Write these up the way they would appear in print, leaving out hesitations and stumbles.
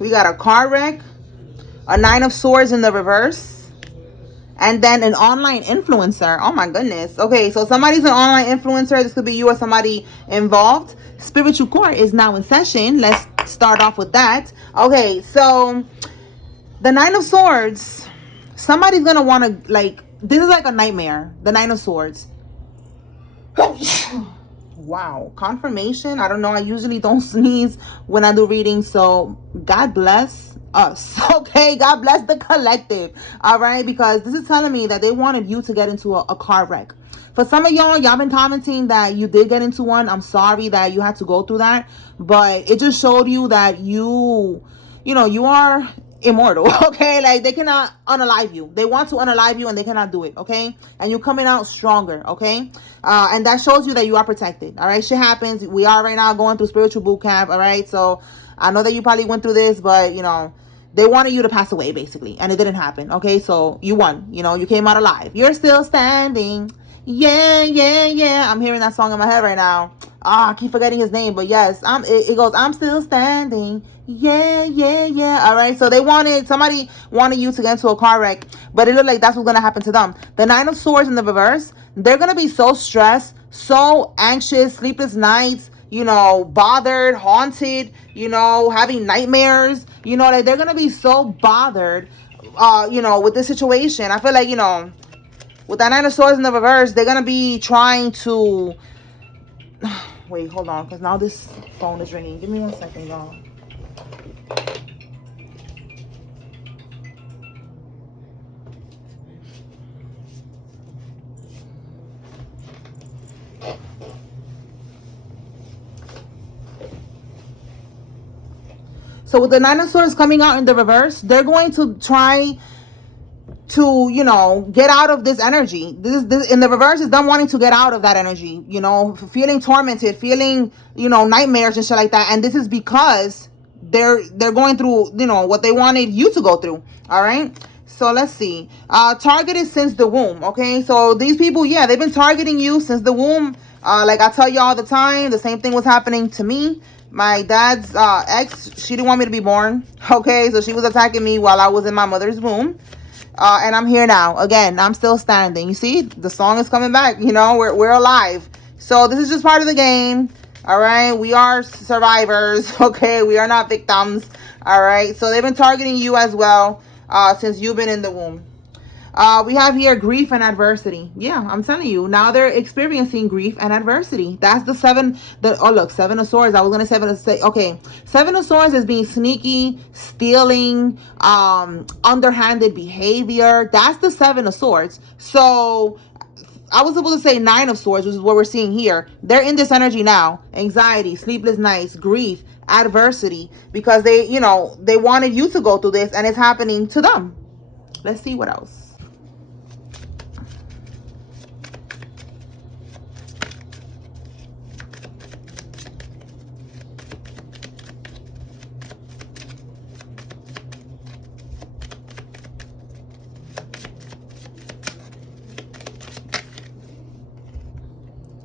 We got a car wreck, a 9 of Swords in the reverse, and then an online influencer. Oh my goodness. Okay, so somebody's an online influencer. This could be you or somebody involved. Spiritual court is now in session. Let's start off with that. Okay, so the 9 of Swords, somebody's gonna want to, like, this is like a nightmare. The 9 of Swords. Wow, confirmation. I don't know, I usually don't sneeze when I do readings, so God bless us. Okay, God bless the collective. All right, because this is telling me that they wanted you to get into a car wreck. For some of y'all been commenting that you did get into one. I'm sorry that you had to go through that, but it just showed you that you are immortal. Okay, like they cannot unalive you. They want to unalive you and they cannot do it. Okay, and you're coming out stronger. Okay, and that shows you that you are protected. All right, shit happens. We are right now going through spiritual boot camp. All right, so I know that you probably went through this, but they wanted you to pass away basically, and it didn't happen. Okay, so you won. You came out alive. You're still standing. Yeah, yeah, yeah. I'm hearing that song in my head right now. I keep forgetting his name, but yes, it goes, I'm still standing. Yeah, yeah, yeah. All right, so somebody wanted you to get into a car wreck, but it looked like that's what's gonna happen to them. The 9 of Swords in the reverse, they're gonna be so stressed, so anxious, sleepless nights, bothered, haunted, having nightmares, like they're gonna be so bothered, with this situation. I feel like, with that 9 of Swords in the reverse, they're gonna be trying to wait, hold on, because now this phone is ringing. Give me 1 second, y'all. So with the 9 of Swords coming out in the reverse, they're going to try to get out of this energy. This in the reverse is them wanting to get out of that energy, feeling tormented, feeling nightmares and shit like that. And this is because they're going through what they wanted you to go through. All right, so let's see. Targeted since the womb. Okay, so these people, yeah, they've been targeting you since the womb. Like I tell you all the time, the same thing was happening to me. My dad's ex, she didn't want me to be born. Okay, so she was attacking me while I was in my mother's womb. And I'm here now. Again, I'm still standing. You see, the song is coming back. We're alive. So this is just part of the game. All right, we are survivors. Okay, we are not victims. All right, so they've been targeting you as well since you've been in the womb. We have here grief and adversity. Yeah, I'm telling you. Now they're experiencing grief and adversity. That's the 7. Look, 7 of Swords. I was gonna say. Okay, 7 of Swords is being sneaky, stealing, underhanded behavior. That's the 7 of Swords. So I was supposed to say 9 of Swords, which is what we're seeing here. They're in this energy now. Anxiety, sleepless nights, grief, adversity, because they wanted you to go through this, and it's happening to them. Let's see what else.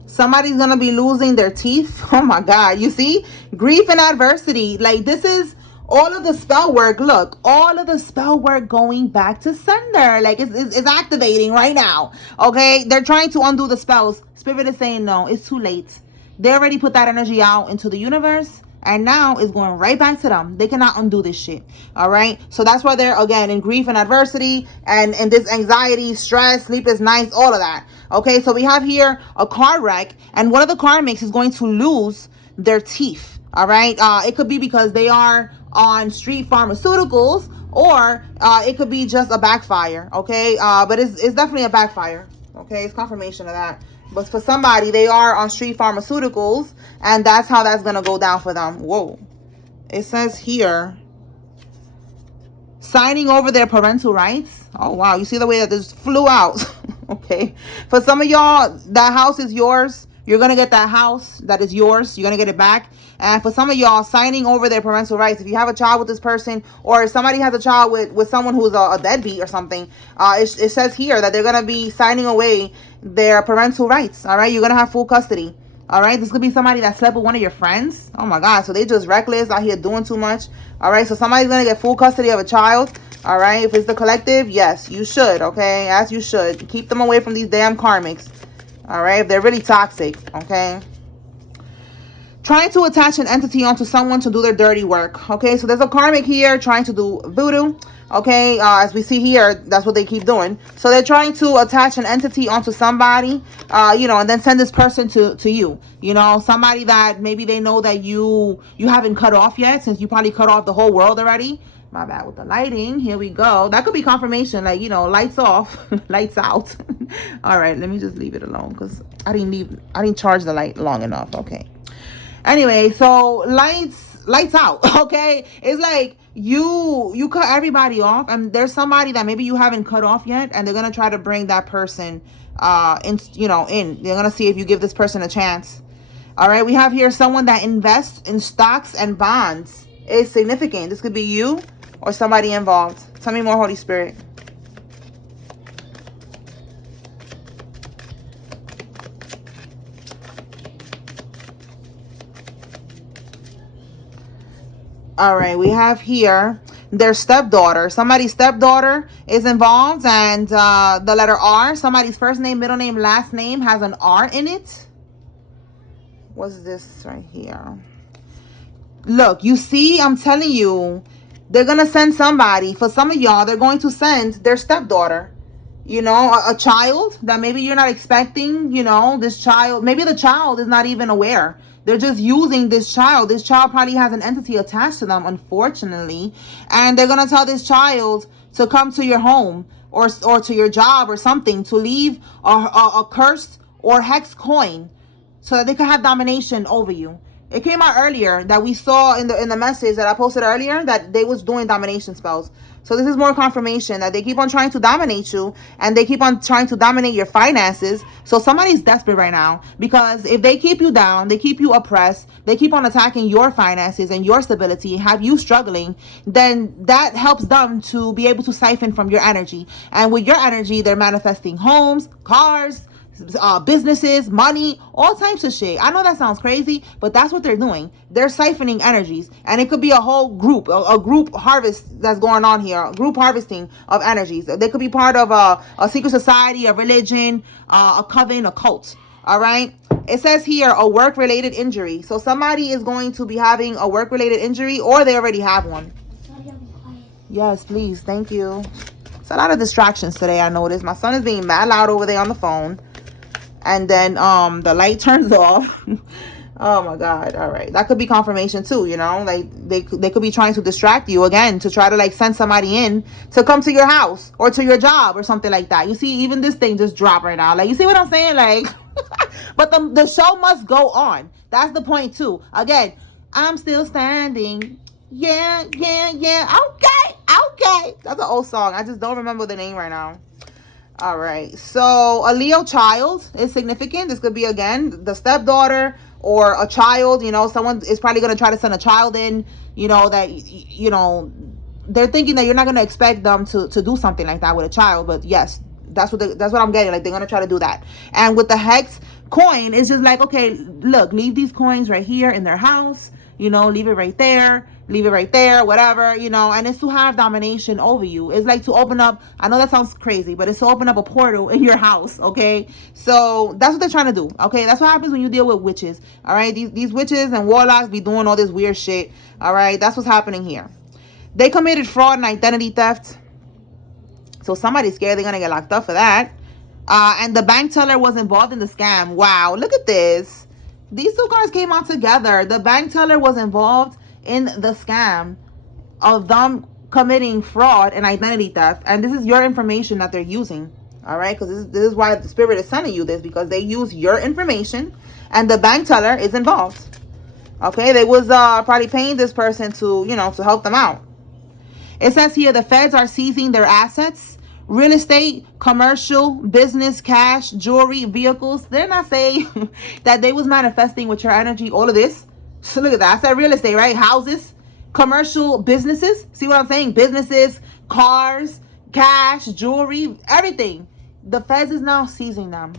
Somebody's gonna be losing their teeth. Oh my God. You see? Grief and adversity. Like, this is all of the spell work. Look, all of the spell work going back to sender. Like, it's activating right now. Okay? They're trying to undo the spells. Spirit is saying no. It's too late. They already put that energy out into the universe, and now it's going right back to them. They cannot undo this shit. All right? So that's why they're, again, in grief and adversity and this anxiety, stress, sleepless nights, all of that. Okay? So we have here a car wreck, and one of the karmics is going to lose their teeth. All right? It could be because they are on street pharmaceuticals, or it could be just a backfire. Okay? But it's definitely a backfire. Okay? It's confirmation of that. But for somebody, they are on street pharmaceuticals, and that's how that's going to go down for them. Whoa. It says here, signing over their parental rights. Oh, wow. You see the way that this flew out. Okay. For some of y'all, that house is yours. You're going to get that house that is yours. You're going to get it back. And for some of y'all, signing over their parental rights. If you have a child with this person, or if somebody has a child with someone who's a deadbeat or something, it says here that they're going to be signing away their parental rights. All right. You're going to have full custody. All right, this could be somebody that slept with one of your friends. Oh my God, so they just reckless out here doing too much. All right, so somebody's gonna get full custody of a child. All right, if it's the collective, yes, you should, okay, as you should. Keep them away from these damn karmics. All right, if they're really toxic, okay. Trying to attach an entity onto someone to do their dirty work. Okay, so there's a karmic here trying to do voodoo. Okay, as we see here, that's what they keep doing. So they're trying to attach an entity onto somebody, and then send this person to you. Somebody that maybe they know that you haven't cut off yet, since you probably cut off the whole world already. My bad with the lighting. Here we go. That could be confirmation, like, lights off, lights out. All right, let me just leave it alone because I didn't charge the light long enough. Okay. Anyway, so lights out. Okay, it's like you cut everybody off, and there's somebody that maybe you haven't cut off yet, and they're gonna try to bring that person in. They're gonna see if you give this person a chance. All right, we have here someone that invests in stocks and bonds. It's significant. This could be you or somebody involved. Tell me more, Holy Spirit. All right, we have here their stepdaughter. Somebody's stepdaughter is involved, and the letter R. Somebody's first name, middle name, last name has an R in it. What's this right here? Look, you see, I'm telling you, they're going to send somebody. For some of y'all, they're going to send their stepdaughter. A child that maybe you're not expecting, this child. Maybe the child is not even aware. They're just using this child. This child probably has an entity attached to them, unfortunately. And they're going to tell this child to come to your home or to your job or something, to leave a cursed or hex coin so that they can have domination over you. It came out earlier that we saw in the message that I posted earlier that they was doing domination spells. So this is more confirmation that they keep on trying to dominate you, and they keep on trying to dominate your finances. So somebody's desperate right now, because if they keep you down, they keep you oppressed, they keep on attacking your finances and your stability, have you struggling, then that helps them to be able to siphon from your energy. And with your energy, they're manifesting homes, cars, businesses, money, all types of shit. I know that sounds crazy, but that's what they're doing. They're siphoning energies, and it could be a whole group, a group harvest that's going on here, a group harvesting of energies. They could be part of a secret society, a religion, a coven, a cult. All right. It says here a work-related injury. So somebody is going to be having a work-related injury, or they already have one. Yes, please. Thank you. It's a lot of distractions today, I noticed. My son is being mad loud over there on the phone. And then the light turns off. Oh my God. All right. That could be confirmation too, like they could be trying to distract you again, to try to like send somebody in to come to your house or to your job or something like that. You see, even this thing just dropped right now. Like, you see what I'm saying? Like, but the show must go on. That's the point too. Again, I'm still standing. Yeah. Okay. That's an old song. I just don't remember the name right now. All right, so a Leo child is significant. This could be, again, the stepdaughter or a child. Someone is probably going to try to send a child in, that, they're thinking that you're not going to expect them to do something like that with a child. But yes, that's what I'm getting. Like, they're going to try to do that. And with the hex coin, it's just like, okay, look, leave these coins right here in their house. Leave it right there, whatever, and it's to have domination over you. It's like to open up, I know that sounds crazy, but it's to open up a portal in your house, okay? So that's what they're trying to do, okay? That's what happens when you deal with witches, all right? These witches and warlocks be doing all this weird shit, all right? That's what's happening here. They committed fraud and identity theft. So somebody's scared they're going to get locked up for that. And the bank teller was involved in the scam. Wow, look at this. These two cards came out together. The bank teller was involved in the scam of them committing fraud and identity theft. And this is your information that they're using. All right. Because this is why the spirit is sending you this, because they use your information and the bank teller is involved. Okay. They was probably paying this person to, to help them out. It says here the feds are seizing their assets. Real estate, commercial, business, cash, jewelry, vehicles. They're not saying that they was manifesting with your energy, all of this. So look at that. I said real estate, right? Houses, commercial, businesses. See what I'm saying? Businesses, cars, cash, jewelry, everything. The feds is now seizing them.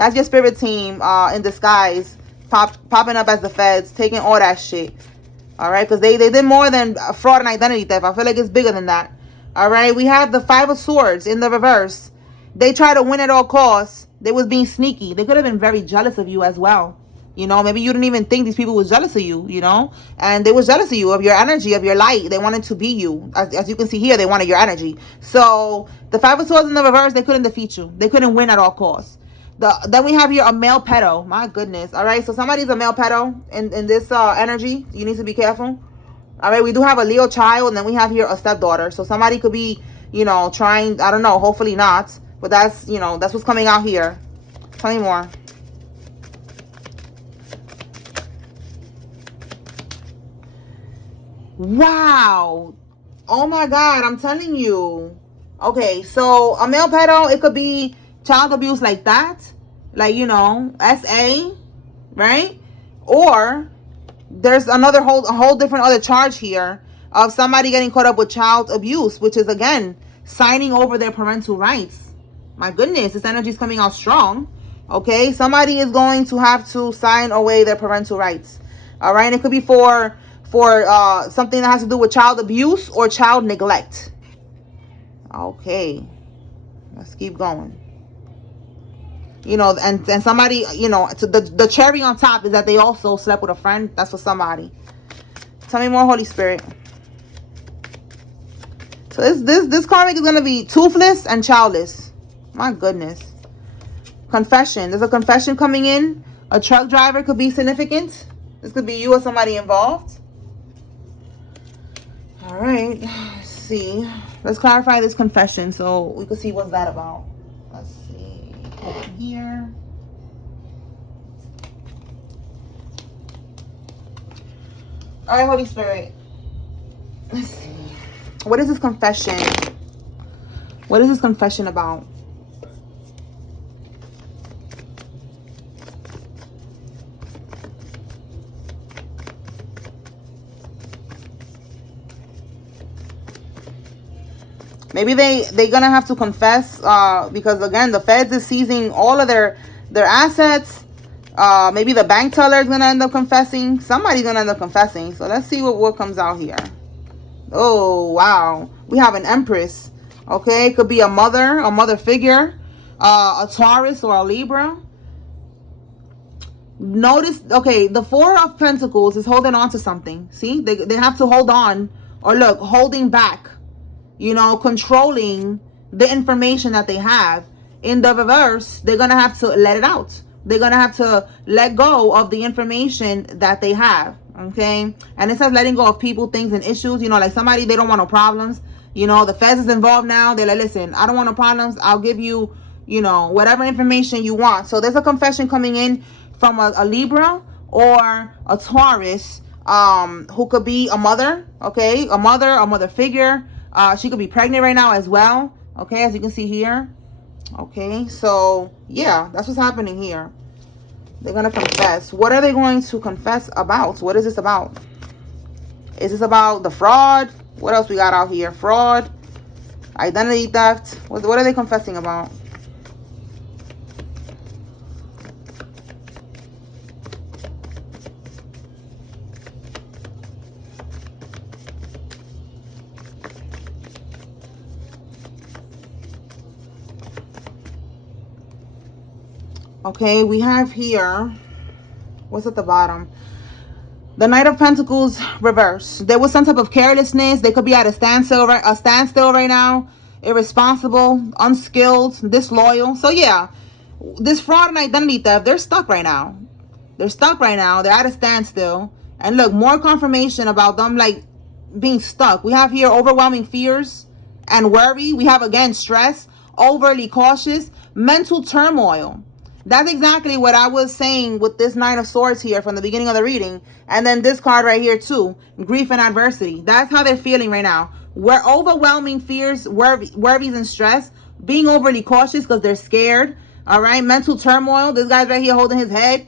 That's your spirit team in disguise, popping up as the feds, taking all that shit. All right, because they did more than fraud and identity theft. I feel like it's bigger than that. All right, we have the Five of Swords in the reverse. They try to win at all costs. They was being sneaky. They could have been very jealous of you as well. You know, maybe you didn't even think these people was jealous of you, you know, and they was jealous of you, of your energy, of your light. They wanted to be you. As you can see here, they wanted your energy. So the Five of Swords in the reverse, they couldn't defeat you. They couldn't win at all costs. Then we have here a male pedo. My goodness. All right, so somebody's a male pedo in this energy. You need to be careful. All right, we do have a Leo child, and then we have here a stepdaughter. So somebody could be, you know, trying, I don't know, hopefully not, but that's, you know, that's what's coming out here. Tell me more. Wow. Oh my God, I'm telling you. Okay, so a male pedo, it could be child abuse like that, like, you know, SA, right? Or there's another whole different other charge here of somebody getting caught up with child abuse, which is again signing over their parental rights. My goodness, this energy is coming out strong. Okay, somebody is going to have to sign away their parental rights. All right, it could be for something that has to do with child abuse or child neglect. Okay, let's keep going. You know, and somebody, you know, the cherry on top is that they also slept with a friend. That's for somebody. Tell me more, Holy Spirit. So this karmic is gonna be toothless and childless. My goodness. Confession. There's a confession coming in. A truck driver could be significant. This could be you or somebody involved. All right. Let's see. Let's clarify this confession so we can see what's that about. Let's see. Open here. All right, Holy Spirit. Let's see. What is this confession? What is this confession about? Maybe they're gonna have to confess because again the feds is seizing all of their assets. Maybe the bank teller is gonna end up confessing. Somebody's gonna end up confessing. So let's see what comes out here. Oh wow, we have an Empress. Okay, it could be a mother figure, a Taurus or a Libra. Notice, okay, the Four of Pentacles is holding on to something. See, they have to hold on, or look, holding back. You know, controlling the information that they have. In the reverse, they're going to have to let it out. They're going to have to let go of the information that they have. Okay. And it says letting go of people, things, and issues. You know, like somebody, they don't want no problems. You know, the feds is involved now. They're like, listen, I don't want no problems. I'll give you, you know, whatever information you want. So there's a confession coming in from a Libra or a Taurus, who could be a mother. Okay. A mother figure. She could be pregnant right now as well. Okay, as you can see here. Okay, so yeah, that's what's happening here. They're going to confess. What are they going to confess about? What is this about? Is this about the fraud? What else we got out here? Fraud, identity theft. What are they confessing about? Okay, we have here, what's at the bottom? The Knight of Pentacles reverse. There was some type of carelessness. They could be at a standstill right now. Irresponsible, unskilled, disloyal. So yeah, this fraud and identity theft, they're stuck right now. They're at a standstill. And look, more confirmation about them like being stuck. We have here overwhelming fears and worry. We have again stress, overly cautious, mental turmoil. That's exactly what I was saying with this Nine of Swords here from the beginning of the reading. And then this card right here too, grief and adversity. That's how they're feeling right now. We're overwhelming fears, worries and stress, being overly cautious because they're scared. All right, mental turmoil. This guy's right here holding his head.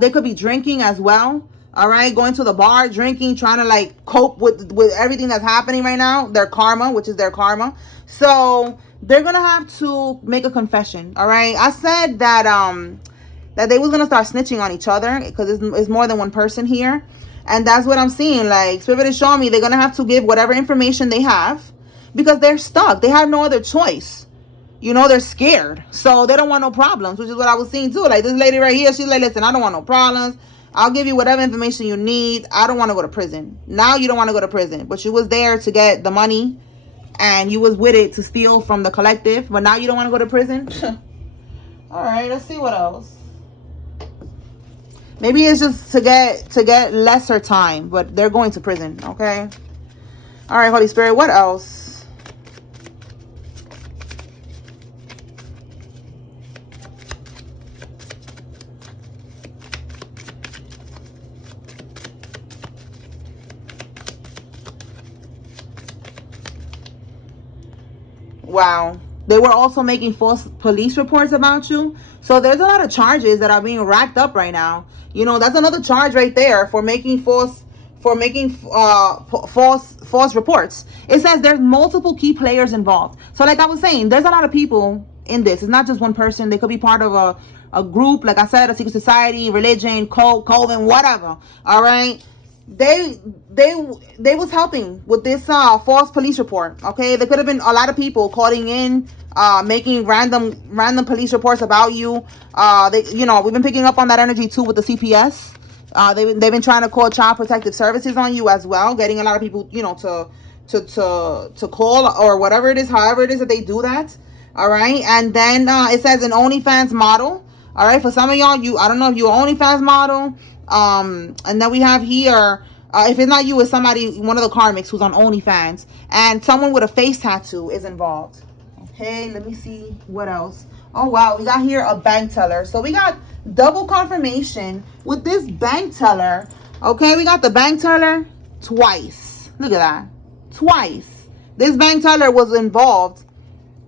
They could be drinking as well. All right, going to the bar, drinking, trying to like cope with everything that's happening right now. Their karma, which is their karma. So they're gonna have to make a confession. All right, I said that that they was gonna start snitching on each other because it's more than one person here, and that's what I'm seeing. Like, Spirit is showing me they're gonna have to give whatever information they have because they're stuck. They have no other choice. You know, they're scared, so they don't want no problems, which is what I was seeing too. Like, this lady right here, she's like, listen, I don't want no problems. I'll give you whatever information you need. I don't want to go to prison. Now you don't want to go to prison, but you was there to get the money and you was with it to steal from the collective, but now you don't want to go to prison. All right, let's see what else. Maybe it's just to get lesser time, but they're going to prison. Okay. All right, Holy Spirit, what else? Wow. They were also making false police reports about you. So there's a lot of charges that are being racked up right now. You know, that's another charge right there for making false reports. It says there's multiple key players involved. So like I was saying, there's a lot of people in this. It's not just one person. They could be part of a group, like I said, a secret society, religion, cult, coven, whatever. All right. They was helping with this false police report. Okay, there could have been a lot of people calling in, making random police reports about you. We've been picking up on that energy too with the CPS. They've been trying to call Child Protective Services on you as well, getting a lot of people, to call or whatever it is, however it is that they do that. All right, and then it says an OnlyFans model. All right, for some of y'all, I don't know if you're an OnlyFans model. And then we have here, if it's not you, it's somebody, one of the karmics who's on OnlyFans, and someone with a face tattoo is involved. Okay, let me see what else. Oh wow, we got here a bank teller. So we got double confirmation with this bank teller. Okay, we got the bank teller twice. Look at that, twice. This bank teller was involved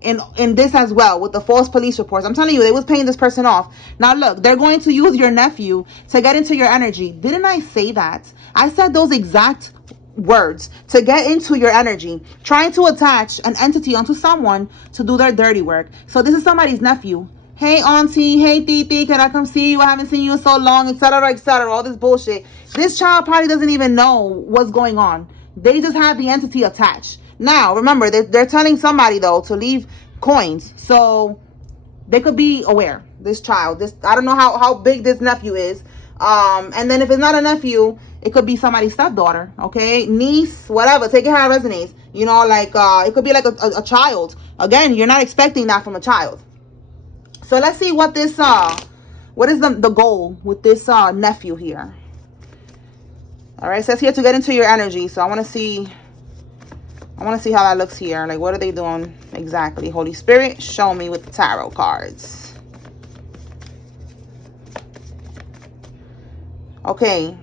in this as well with the false police reports. I'm telling you, they was paying this person off. Now look, they're going to use your nephew to get into your energy. Didn't I say that? I said those exact words, to get into your energy, trying to attach an entity onto someone to do their dirty work. So this is somebody's nephew. Hey auntie, hey titi, can I come see you? I haven't seen you in so long, etc., all this bullshit. This child probably doesn't even know what's going on. They just have the entity attached. Now, remember, they're telling somebody, though, to leave coins. So they could be aware. This child, I don't know how big this nephew is. And then if it's not a nephew, it could be somebody's stepdaughter, okay? Niece, whatever. Take it how it resonates. You know, like, it could be like a child. Again, you're not expecting that from a child. So let's see what this, what is the goal with this nephew here. All right, it says here to get into your energy. So I want to see how that looks here. Like, what are they doing exactly? Holy Spirit, show me with the tarot cards. Okay.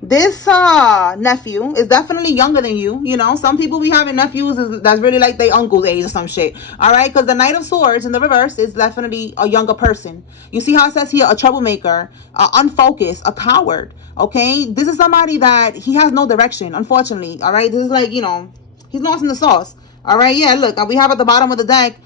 This nephew is definitely younger than you. You know, some people be having nephews that's really like their uncle's age or some shit. All right, because the Knight of Swords in the reverse is definitely a younger person. You see how it says here, a troublemaker, unfocused, a coward. Okay, this is somebody that he has no direction, unfortunately. All right, this is like, you know, he's lost in the sauce. All right, yeah, look, we have at the bottom of the deck,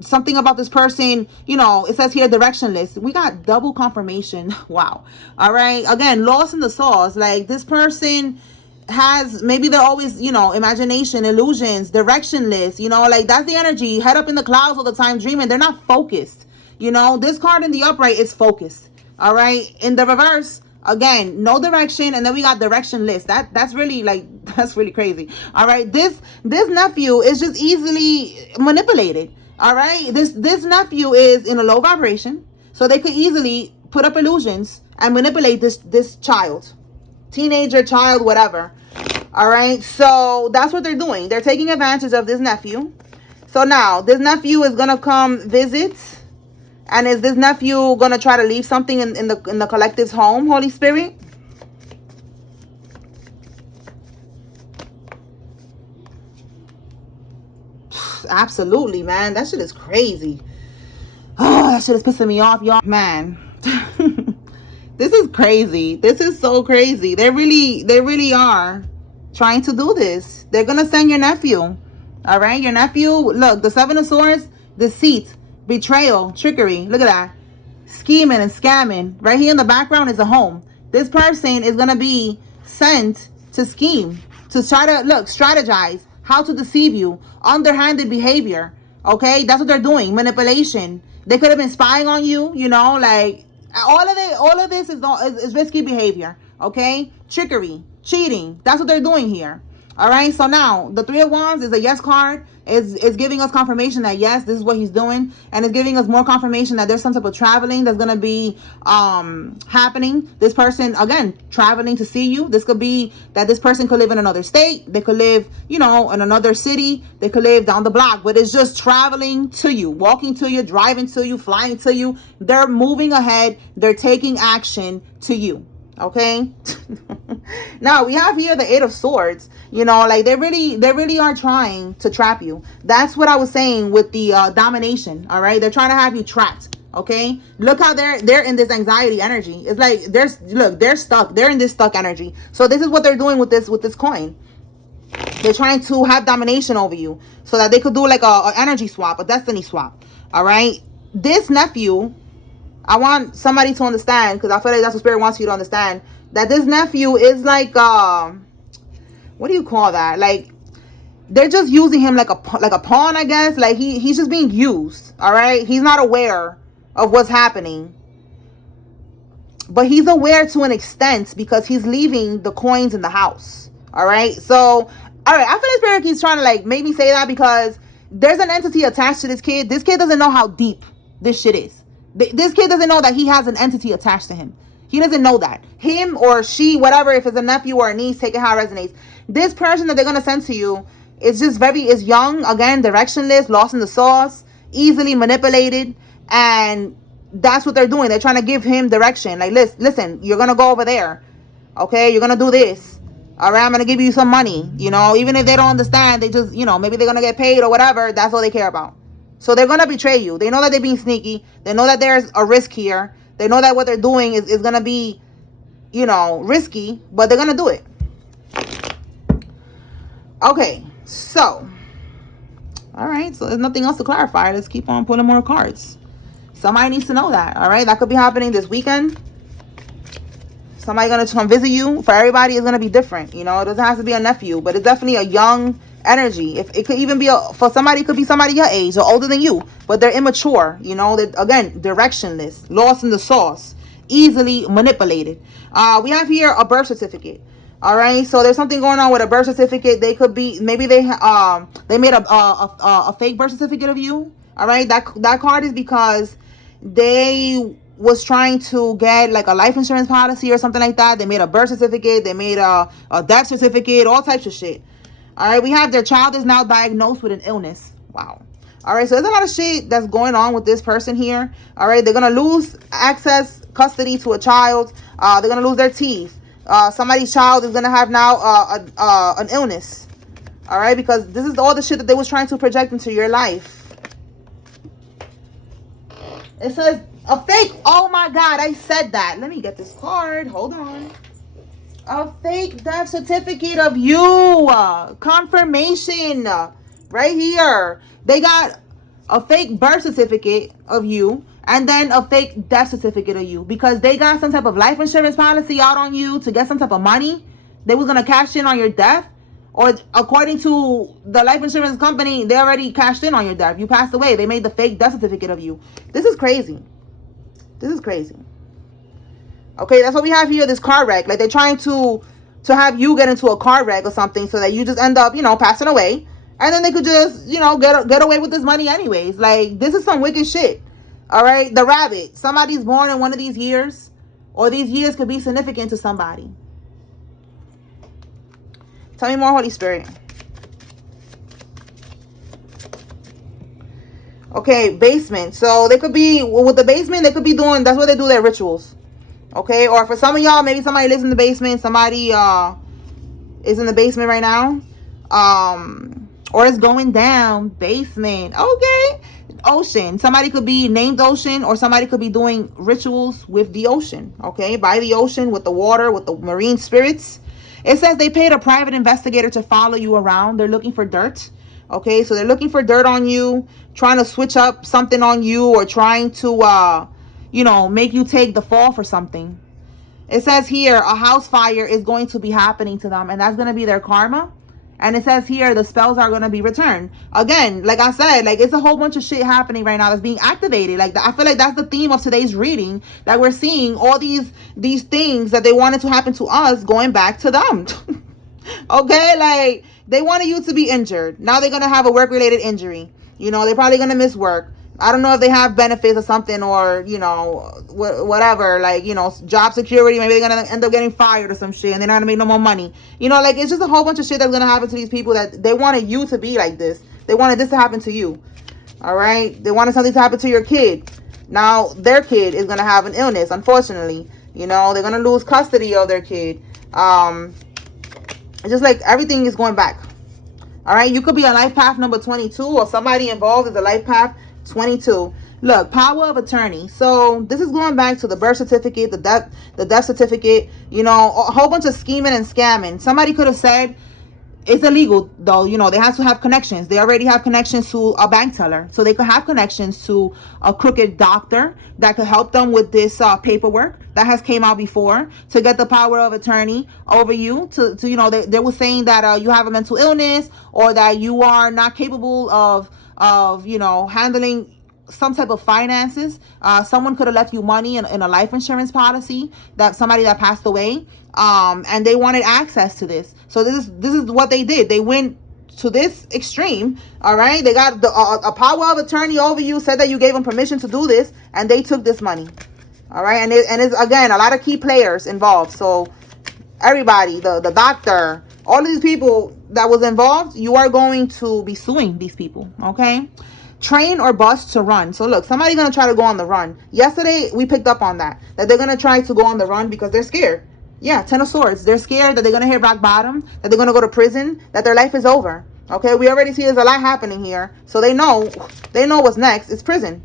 something about this person, you know, it says here directionless. We got double confirmation. Wow. All right, again, lost in the sauce. Like, this person has, maybe they're always, you know, imagination, illusions, directionless, you know, like that's the energy, head up in the clouds all the time, dreaming. They're not focused. You know, this card in the upright is focused. All right, in the reverse, again, no direction, and then we got directionless. That's really, like, that's really crazy. All right, this nephew is just easily manipulated. All right, this nephew is in a low vibration, so they could easily put up illusions and manipulate this child, teenager, child, whatever. All right, so that's what they're doing. They're taking advantage of this nephew. So now this nephew is gonna come visit. And is this nephew going to try to leave something in the collective's home, Holy Spirit? Absolutely, man. That shit is crazy. Oh, that shit is pissing me off, y'all. Man. This is crazy. This is so crazy. They really are trying to do this. They're going to send your nephew. All All right, your nephew, look, the Seven of Swords, deceit, betrayal, trickery. Look at that. Scheming and scamming. Right here in the background is a home. This person is going to be sent to scheme, to try to, look, strategize how to deceive you. Underhanded behavior. Okay, that's what they're doing. Manipulation. They could have been spying on you, you know, like all of this is risky behavior. Okay, trickery, cheating. That's what they're doing here. All right, so now the Three of Wands is a yes card. Is giving us confirmation that yes, this is what he's doing, and it's giving us more confirmation that there's some type of traveling that's gonna be happening. This person, again, traveling to see you. This could be that this person could live in another state. They could live, you know, in another city. They could live down the block, but it's just traveling to you, walking to you, driving to you, flying to you. They're moving ahead. They're taking action to you. Okay. Now we have here the Eight of Swords. You know, like they really are trying to trap you. That's what I was saying with the domination. All right, they're trying to have you trapped. Okay, look how they're in this anxiety energy. It's like they're stuck. They're in this stuck energy. So this is what they're doing with this coin. They're trying to have domination over you so that they could do like a energy swap, a destiny swap. All right, this nephew, I want somebody to understand, because I feel like that's what Spirit wants you to understand, that this nephew is like, what do you call that? Like, they're just using him like a pawn, I guess. Like, he's just being used, all right? He's not aware of what's happening. But he's aware to an extent because he's leaving the coins in the house, all right? So, all right, I feel like Spirit keeps trying to, like, make me say that because there's an entity attached to this kid. This kid doesn't know how deep this shit is. This kid doesn't know that he has an entity attached to him. He doesn't know that. Him or she, whatever, if it's a nephew or a niece, take it how it resonates. This person that they're going to send to you is just is young, again, directionless, lost in the sauce, easily manipulated. And that's what they're doing. They're trying to give him direction. Like, listen, you're going to go over there. Okay, you're going to do this. All right, I'm going to give you some money. You know, even if they don't understand, they just, you know, maybe they're going to get paid or whatever. That's all they care about. So they're going to betray you. They know that they're being sneaky. They know that there's a risk here. They know that what they're doing is going to be, you know, risky, but they're going to do it. Okay, so, all right, so there's nothing else to clarify. Let's keep on pulling more cards. Somebody needs to know that, all right? That could be happening this weekend. Somebody going to come visit you. For everybody, it's going to be different. You know, it doesn't have to be a nephew, but it's definitely a young energy. If it could even be for somebody, it could be somebody your age or older than you, but they're immature. You know, they're, again, directionless, lost in the sauce, easily manipulated. We have here a birth certificate. All right, so there's something going on with a birth certificate. They could be, maybe they made a fake birth certificate of you. All right, that card is because they was trying to get like a life insurance policy or something like that. They made a birth certificate. They made a death certificate, all types of shit. All right, we have their child is now diagnosed with an illness. Wow. All right, so there's a lot of shit that's going on with this person here. All right, they're going to lose access, custody to a child. They're going to lose their teeth. Somebody's child is going to have now an illness. All right, because this is all the shit that they was trying to project into your life. It says a fake. Oh my God, I said that. Let me get this card. Hold on. A fake death certificate of you. Confirmation. Right here. They got a fake birth certificate of you. And then a fake death certificate of you. Because they got some type of life insurance policy out on you to get some type of money. They were going to cash in on your death. Or according to the life insurance company, they already cashed in on your death. You passed away. They made the fake death certificate of you. This is crazy. This is crazy. Okay, that's what we have here, this car wreck. Like, they're trying to have you get into a car wreck or something so that you just end up, you know, passing away. And then they could just, you know, get away with this money anyways. Like, this is some wicked shit. All right, the rabbit. Somebody's born in one of these years. Or these years could be significant to somebody. Tell me more, Holy Spirit. Okay, basement. So they could be, with the basement, they could be doing, that's where they do their rituals. Okay, or for some of y'all, maybe somebody lives in the basement. Somebody is in the basement right now. Or it's going down. Basement. Okay. Ocean. Somebody could be named Ocean, or somebody could be doing rituals with the ocean. Okay, by the ocean, with the water, with the marine spirits. It says they paid a private investigator to follow you around. They're looking for dirt. Okay, so they're looking for dirt on you, trying to switch up something on you, or trying to, you know, make you take the fall for something. It says here a house fire is going to be happening to them, and that's going to be their karma. And it says here the spells are going to be returned. Again, like I said, like it's a whole bunch of shit happening right now that's being activated. Like I feel like that's the theme of today's reading, that we're seeing all these things that they wanted to happen to us going back to them. Okay, like they wanted you to be injured. Now they're going to have a work-related injury. You know, they're probably going to miss work. I don't know if they have benefits or something, or, you know, whatever, like, you know, job security. Maybe they're going to end up getting fired or some shit, and they're not going to make no more money. You know, like, it's just a whole bunch of shit that's going to happen to these people that they wanted you to be like this. They wanted this to happen to you. All right? They wanted something to happen to your kid. Now, their kid is going to have an illness, unfortunately. You know, they're going to lose custody of their kid. It's just like everything is going back. All right? You could be on life path number 22, or somebody involved is a life path 22. Look, power of attorney. So this is going back to the birth certificate, the death certificate, you know, a whole bunch of scheming and scamming. Somebody could have said it's illegal, though. You know, they have to have connections. They already have connections to a bank teller, so they could have connections to a crooked doctor that could help them with this paperwork that has came out before to get the power of attorney over you. To you know, they were saying that you have a mental illness, or that you are not capable of you know, handling some type of finances. Someone could have left you money in a life insurance policy, that somebody that passed away, and they wanted access to this. So this is what they did. They went to this extreme. All right, they got a power of attorney over you, said that you gave them permission to do this, and they took this money. All right, and it's again a lot of key players involved. So everybody, the doctor, all of these people that was involved, you are going to be suing these people. Okay, train or bus to run. So look, somebody's gonna try to go on the run. Yesterday we picked up on that they're gonna try to go on the run because they're scared. Yeah, 10 of swords. They're scared that they're gonna hit rock bottom, that they're gonna go to prison, that their life is over. Okay, we already see there's a lot happening here, so they know what's next. It's prison.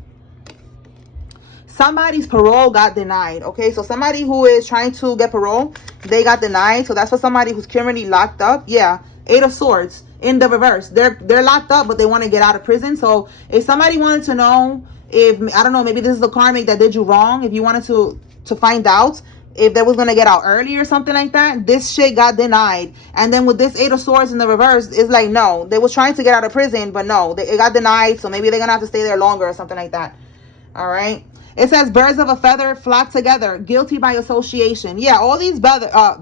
Somebody's parole got denied. Okay, so somebody who is trying to get parole, they got denied. So that's for somebody who's currently locked up. Yeah, 8 of swords in the reverse. They're locked up, but they want to get out of prison. So if somebody wanted to know if, I don't know, maybe this is a karmic that did you wrong, if you wanted to find out if they was going to get out early or something like that, this shit got denied. And then with this 8 of swords in the reverse, it's like, no, they was trying to get out of prison, but no, it got denied. So maybe they're going to have to stay there longer or something like that. All right. It says birds of a feather flock together, guilty by association. Yeah, all these feathers, all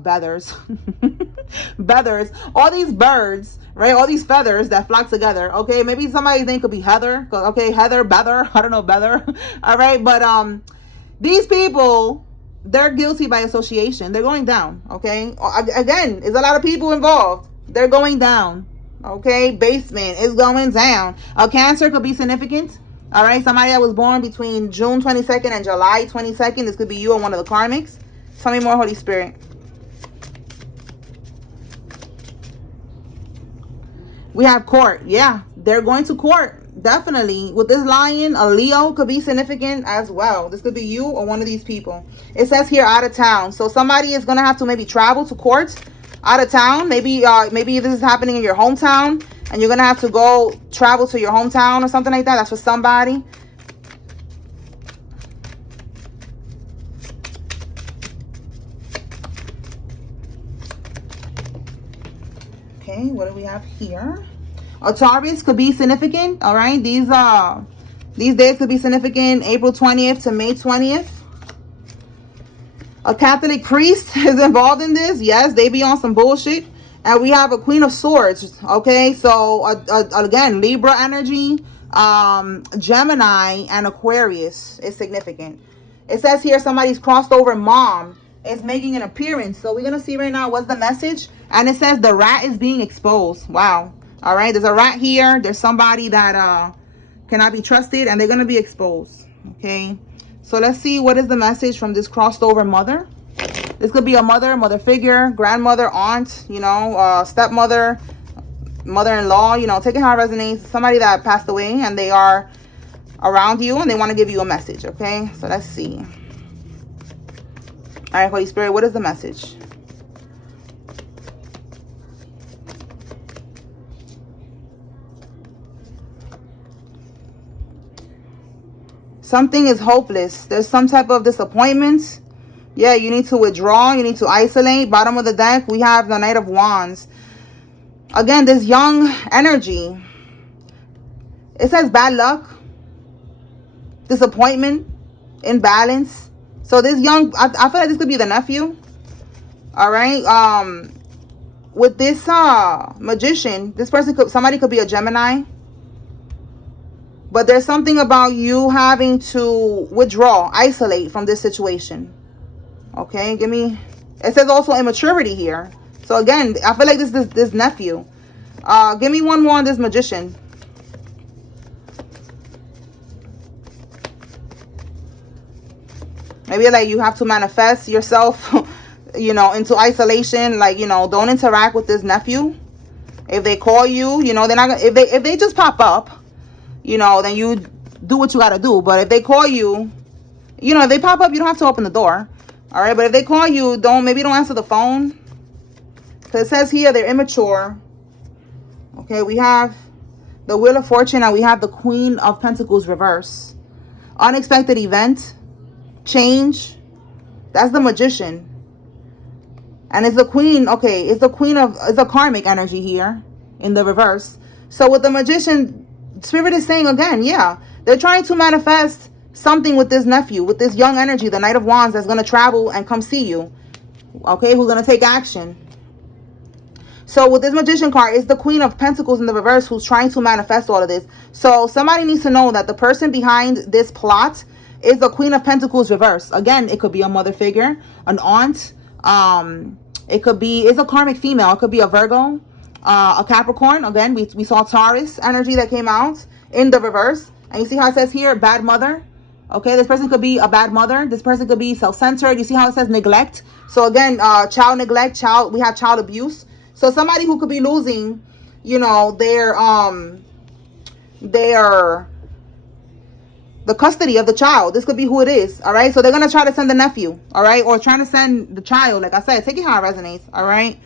these birds, right? All these feathers that flock together. Okay, maybe somebody's name could be Heather. Okay, Heather, Beather. I don't know, Beather. All right, but these people, they're guilty by association. They're going down. Okay, again, there's a lot of people involved. They're going down. Okay, basement is going down. A Cancer could be significant. All right, somebody that was born between June 22nd and July 22nd. This could be you or one of the karmics. Tell me more, Holy Spirit. We have court. Yeah, they're going to court. Definitely. With this lion, a Leo could be significant as well. This could be you or one of these people. It says here out of town. So somebody is going to have to maybe travel to court out of town. Maybe this is happening in your hometown, and you're going to have to go travel to your hometown or something like that. That's for somebody. Okay, what do we have here? A Taurus could be significant. All right, these days could be significant. April 20th to May 20th. A Catholic priest is involved in this. Yes, they be on some bullshit. And we have a Queen of Swords. Okay, so again, Libra energy, Gemini, and Aquarius is significant. It says here somebody's crossed over mom is making an appearance. So we're gonna see right now what's the message. And it says the rat is being exposed. Wow. All right, there's a rat here. There's somebody that cannot be trusted, and they're gonna be exposed. Okay, so let's see what is the message from this crossed over mother. This could be a mother figure, grandmother, aunt, you know, stepmother, mother-in-law, you know, take it how it resonates. Somebody that passed away and they are around you and they want to give you a message. Okay, so let's see. All right, Holy Spirit, what is the message? Something is hopeless. There's some type of disappointment. Yeah, you need to withdraw. You need to isolate. Bottom of the deck, we have the Knight of Wands. Again, this young energy. It says bad luck, disappointment, imbalance. So this young, I feel like this could be the nephew. All right. With this magician, this person somebody could be a Gemini. But there's something about you having to withdraw, isolate from this situation. Okay, give me. It says also immaturity here. So again, I feel like this nephew. Give me one more on this magician. Maybe like you have to manifest yourself, you know, into isolation. Like, you know, don't interact with this nephew. If they call you, you know, they're not gonna, if they just pop up, you know, then you do what you gotta do. But if they call you, you know, if they pop up, you don't have to open the door. All right, but if they call you, maybe don't answer the phone. Because it says here they're immature. Okay, we have the Wheel of Fortune and we have the Queen of Pentacles reverse. Unexpected event, change. That's the Magician. And it's the Queen, okay, it's a karmic energy here in the reverse. So with the Magician, Spirit is saying again, yeah, they're trying to manifest something with this nephew, with this young energy, the Knight of Wands that's going to travel and come see you. Okay, who's going to take action. So with this Magician card, it's the Queen of Pentacles in the reverse who's trying to manifest all of this. So somebody needs to know that the person behind this plot is the Queen of Pentacles reverse. Again, it could be a mother figure, an aunt. It's a karmic female. It could be a Virgo, a Capricorn. Again, we saw Taurus energy that came out in the reverse. And you see how it says here, bad mother. Okay, this person could be a bad mother. This person could be self-centered. You see how it says neglect. So again, child neglect, we have child abuse. So somebody who could be losing, you know, the custody of the child. This could be who it is. All right. So they're going to try to send the nephew. All right. Or trying to send the child. Like I said, take it how it resonates. All right.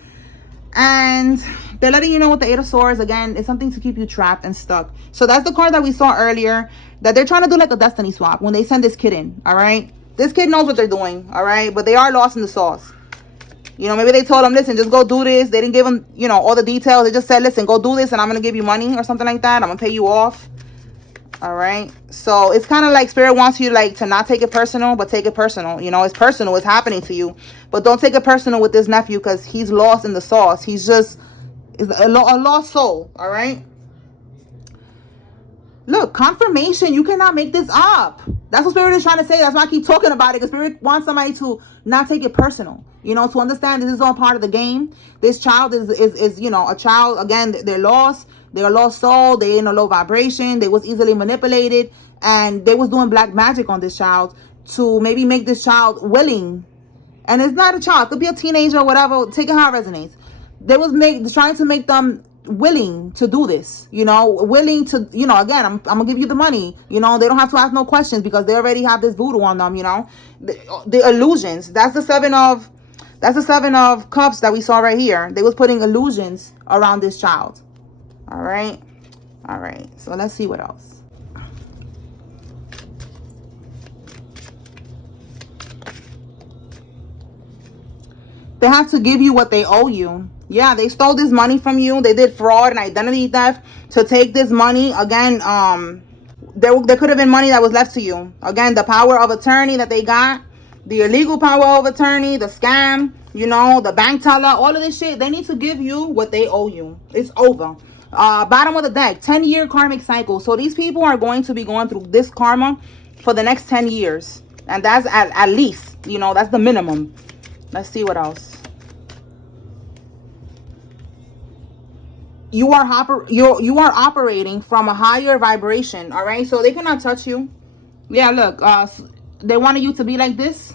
And they're letting you know with the Eight of Swords, again, it's something to keep you trapped and stuck. So that's the card that we saw earlier, that they're trying to do like a destiny swap when they send this kid in. All right. This kid knows what they're doing. All right. But they are lost in the sauce. You know, maybe they told him, listen, just go do this. They didn't give him, you know, all the details. They just said, listen, go do this and I'm going to give you money or something like that. I'm going to pay you off. All right. So it's kind of like Spirit wants you like to not take it personal, but take it personal. You know, it's personal. It's happening to you. But don't take it personal with this nephew because he's lost in the sauce. He's just a lost soul. All right. Look, confirmation. You cannot make this up. That's what Spirit is trying to say. That's why I keep talking about it, because Spirit wants somebody to not take it personal. You know, to understand this is all part of the game. This child is you know, a child. Again, they're lost. They're a lost soul. They're in a low vibration. They was easily manipulated. And they was doing black magic on this child to maybe make this child willing. And it's not a child. It could be a teenager or whatever. Take it how it resonates. They was trying to make them willing to do this, you know, willing to, you know, again, I'm gonna give you the money, you know, they don't have to ask no questions because they already have this voodoo on them, you know, the illusions. That's the seven of cups that we saw right here. They was putting illusions around this child. All right, so let's see what else. They have to give you what they owe you. Yeah, they stole this money from you. They did fraud and identity theft to take this money. Again, there could have been money that was left to you. Again, the power of attorney that they got, the illegal power of attorney, the scam, you know, the bank teller, all of this shit. They need to give you what they owe you. It's over. Bottom of the deck, 10-year karmic cycle. So these people are going to be going through this karma for the next 10 years. And that's at least, you know, that's the minimum. Let's see what else. You are operating from a higher vibration. All right, so they cannot touch you. Yeah, look, they wanted you to be like this.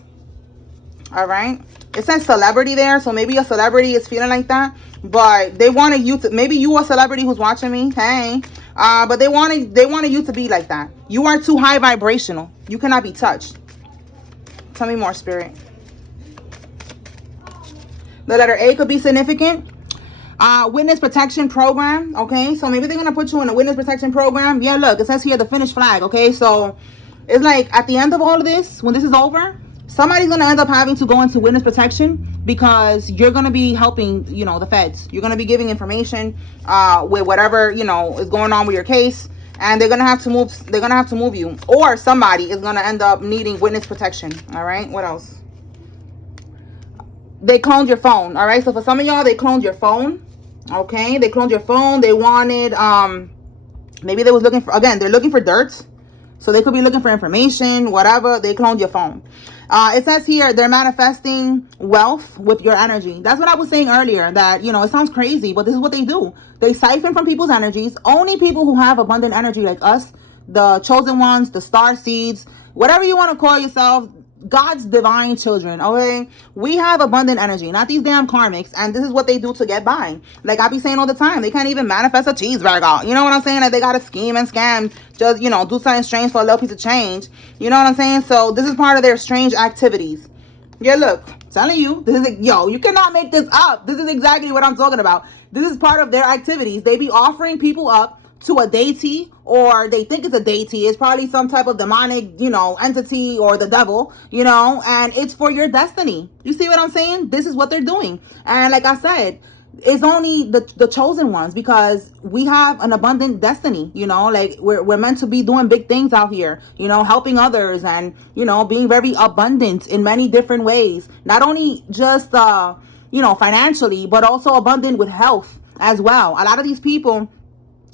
All right, it says celebrity there, so maybe a celebrity is feeling like that, but they wanted you to, maybe you a celebrity who's watching me, hey, but they wanted you to be like that. You are too high vibrational. You cannot be touched. Tell me more, Spirit. The letter A could be significant. Witness protection program. Okay, so maybe they're gonna put you in a witness protection program. Yeah, look, it says here the Finnish flag. Okay, so It's like at the end of all of this, when this is over, somebody's going to end up having to go into witness protection because you're going to be helping, you know, the feds. You're going to be giving information with whatever, you know, is going on with your case. And they're going to have to move you. Or somebody is going to end up needing witness protection. All right. What else? They cloned your phone. All right. So for some of y'all, they cloned your phone. Okay. They cloned your phone. They wanted, maybe they was looking for, again, they're looking for dirt. So they could be looking for information, whatever. They cloned your phone. It says here they're manifesting wealth with your energy. That's what I was saying earlier, that, you know, it sounds crazy, but this is what they do. They siphon from people's energies. Only people who have abundant energy like us, the chosen ones, the star seeds, whatever you want to call yourself, God's divine children, okay? We have abundant energy, not these damn karmics, and this is what they do to get by. Like I be saying all the time, they can't even manifest a cheeseburger. You know what I'm saying? Like they gotta scheme and scam, just, you know, do something strange for a little piece of change. You know what I'm saying? So this is part of their strange activities. Yeah, look, telling you, this is, yo, you cannot make this up. This is exactly what I'm talking about. This is part of their activities. They be offering people up to a deity, or they think it's a deity. It's probably some type of demonic, you know, entity or the devil, you know, and it's for your destiny. You see what I'm saying? This is what they're doing. And like I said, it's only the chosen ones, because we have an abundant destiny, you know, like we're meant to be doing big things out here, you know, helping others and, you know, being very abundant in many different ways. Not only just, you know, financially, but also abundant with health as well. A lot of these people,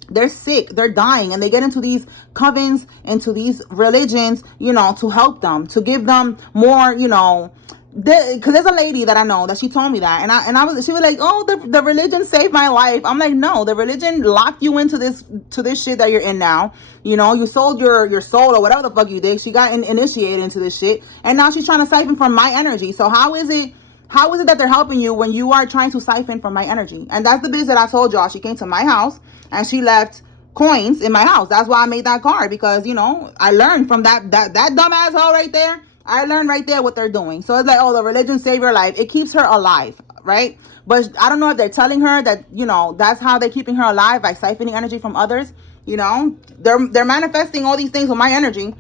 they're sick, they're dying, and they get into these covens, into these religions, you know, to help them, to give them more, you know, because there's a lady that I know that she told me that, and she was like, oh, the religion saved my life. I'm like, no, the religion locked you into this shit that you're in now. You know, you sold your soul or whatever the fuck you did. She got initiated into this shit, and now she's trying to siphon from my energy. So how is it that they're helping you when you are trying to siphon from my energy? And that's the bitch that I told y'all. She came to my house and she left coins in my house. That's why I made that card, because, you know, I learned from that dumb asshole right there. I learned right there what they're doing. So it's like, oh, the religion saved her life. It keeps her alive, right? But I don't know if they're telling her that, you know, that's how they're keeping her alive, by siphoning energy from others. You know, they're manifesting all these things with my energy.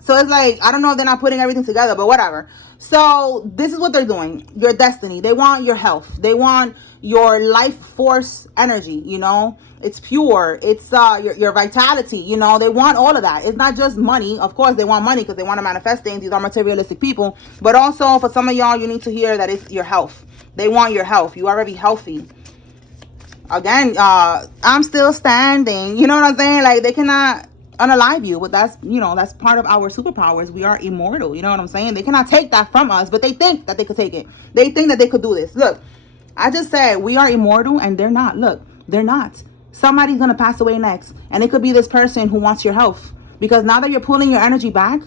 So it's like, I don't know if they're not putting everything together, but whatever. So this is what they're doing. Your destiny. They want your health. They want your life force energy, you know. It's pure. It's your vitality, you know. They want all of that. It's not just money. Of course, they want money because they want to manifest things. These are materialistic people. But also, for some of y'all, you need to hear that it's your health. They want your health. You are already healthy. Again, I'm still standing. You know what I'm saying? Like, they cannot unalive you, but that's, you know, that's part of our superpowers. We are immortal. You know what I'm saying? They cannot take that from us, but they think that they could take it. They think that they could do this. Look, I just said we are immortal, and they're not. Look, they're not. Somebody's gonna pass away next, and it could be this person who wants your health, because now that you're pulling your energy back,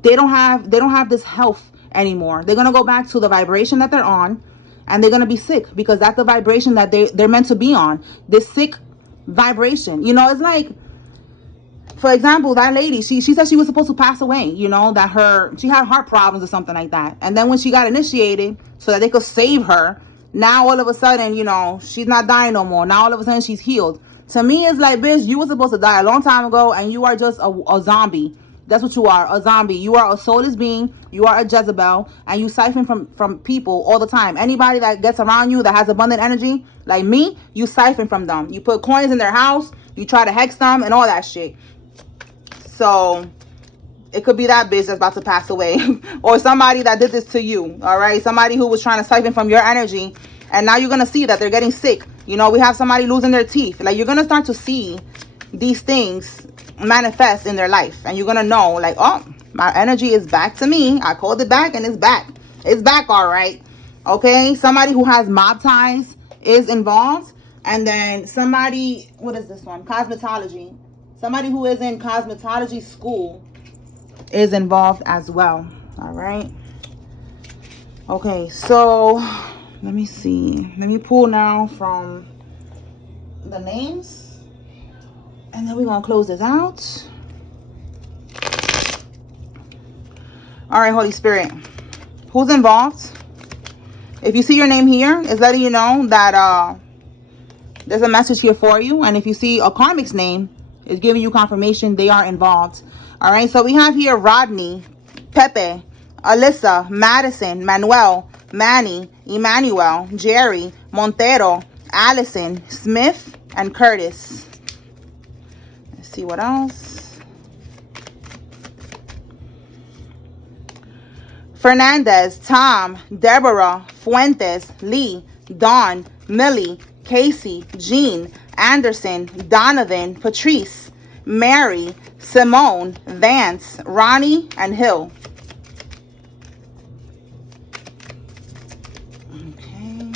they don't have this health anymore. They're gonna go back to the vibration that they're on, and they're gonna be sick, because that's the vibration that they're meant to be on. This sick vibration. You know, it's like, for example, that lady, she said she was supposed to pass away, you know, that she had heart problems or something like that. And then when she got initiated so that they could save her, now all of a sudden, you know, she's not dying no more. Now all of a sudden she's healed. To me, it's like, bitch, you were supposed to die a long time ago, and you are just a zombie. That's what you are, a zombie. You are a soulless being. You are a Jezebel, and you siphon from people all the time. Anybody that gets around you that has abundant energy, like me, you siphon from them. You put coins in their house. You try to hex them and all that shit. So it could be that bitch that's about to pass away, or somebody that did this to you. All right, somebody who was trying to siphon from your energy, and now you're gonna see that they're getting sick. You know, we have somebody losing their teeth. Like, you're gonna start to see these things manifest in their life, and you're gonna know, like, oh, my energy is back to me. I called it back, and it's back. It's back, all right. Okay, somebody who has mob ties is involved, and then somebody, what is this one? Cosmetology. Somebody who is in cosmetology school is involved as well. All right. Okay, so let me see. Let me pull now from the names, and then we're going to close this out. All right, Holy Spirit. Who's involved? If you see your name here, it's letting you know that there's a message here for you. And if you see a karmic's name, it's giving you confirmation they are involved. All right, so we have here Rodney, Pepe, Alyssa, Madison, Manuel, Manny, Emmanuel, Jerry, Montero, Allison, Smith, and Curtis. Let's see what else. Fernandez, Tom, Deborah, Fuentes, Lee, Dawn, Millie, Casey, Jean, Anderson, Donovan, Patrice, Mary, Simone, Vance, Ronnie, and Hill. Okay.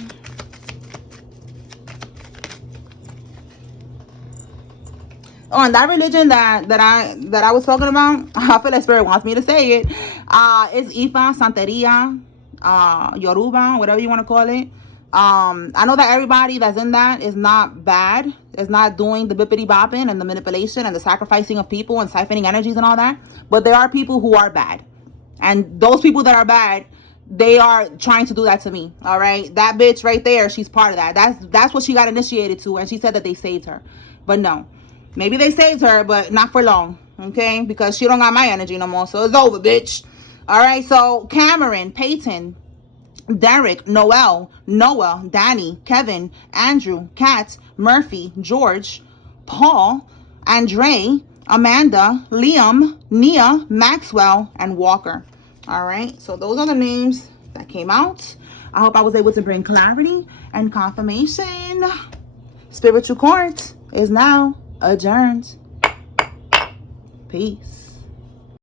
Oh, and that religion that I was talking about, I feel like Spirit wants me to say it. It's Ifa, Santeria, Yoruba, whatever you want to call it. I know that everybody that's in that is not bad. Is not doing the bippity bopping and the manipulation and the sacrificing of people and siphoning energies and all that. But there are people who are bad. And those people that are bad, they are trying to do that to me. All right. That bitch right there, she's part of that. That's what she got initiated to. And she said that they saved her. But no. Maybe they saved her, but not for long. Okay. Because she don't got my energy no more. So it's over, bitch. All right. So Cameron, Peyton, Derek, Noel, Noah, Danny, Kevin, Andrew, Kat, Murphy, George, Paul, Andre, Amanda, Liam, Nia, Maxwell, and Walker. All right, so those are the names that came out. I hope I was able to bring clarity and confirmation. Spiritual Court is now adjourned. Peace.